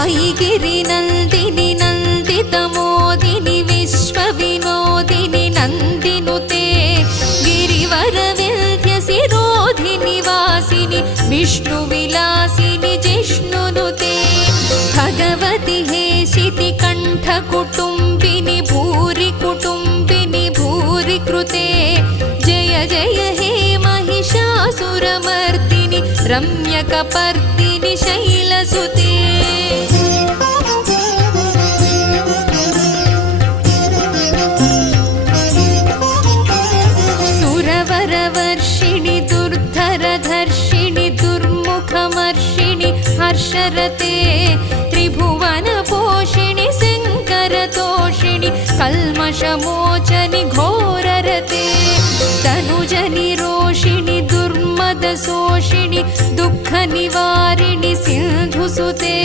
सायिगिरिनन्दिनि नन्दितमोदिनि विश्वविनोदिनि नन्दिनुते गिरिवरविन्ध्यसिरोधिनि वासिनि विष्णुविलासिनि जिष्णुनुते भगवति हेशितिकण्ठकुटुम्बिनि भूरि कुटुम्बिनि भूरि कृते जय जय हे महिषासुरमर्दिनि रम्यकपर्दिनि शैलसुते सुरवरवर्षिणि दुर्धरधर्षिणि दुर्मुखमर्षिणि हर्षरते त्रिभुवनपोषिणि शङ्करतोषिणि कल्मषमोचनि घोररते तनुजनिरोषिणि दुर्मदशोषिणि दुःखनिवारिणि सिन्धुसुते